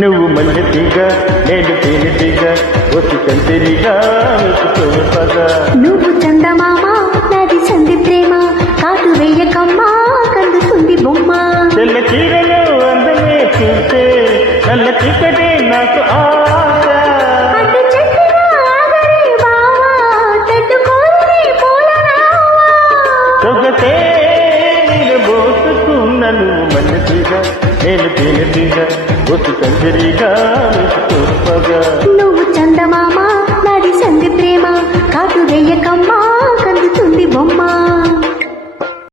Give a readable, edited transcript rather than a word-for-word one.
నువ్వు మల్లెతీగా నేను తేనెతీగా వచ్చి కంచెరిగా పగా. నువ్వు చందమామ నాది సంధి ప్రేమ కాటు వెయ్యకమ్మా కందుతుంది బొమ్మ. తెల్ల చీరలో అందమే చూస్తే నల్ల చీకటే నాకు ఆశ. అటు చెట్టున ఆగరే బావా తట్టుకోరే పూలరావా. సొగసే నేను బోసుకున్న నువ్వు మల్లెతీగా నేను తేనెతీగా వచ్చి కంచెరిగా పగా. నువ్వు చందమామ నాది సంధి ప్రేమ కాటు వెయ్యకమ్మా కందుతుంది బొమ్మ.